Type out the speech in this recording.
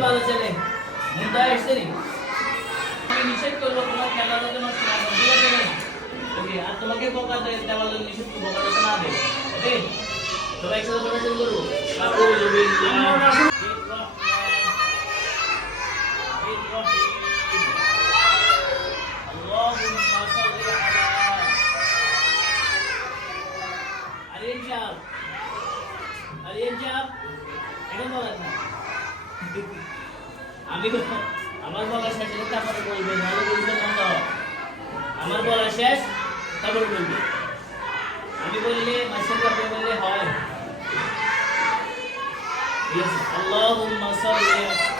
ভালো ছেলে মুন্ডা এসছে নি আমি নিষেধ করবো তোমার খেলার জন্য নষ্ট না করো ঠিক আছে ওকে আর তোমাকে বকা দেওয়ার নিষেধ করবো বকা দিতে না দেবে ওকে সবাই একসাথে পড়া শুরু করবো আউযু বিল্লাহি اللهم صل على আরিয়ান সাহেব এটা বলেন না আমি আমার বলা শেষ হলে তারপরে বলবেন নাহলে বলবেন বন্ধ আমার বলা শেষ তারপরে বলবেন আমি বললে মাসের কাপড় বললে হয় ঠিক আছে আল্লাহুম্মা সাল্লি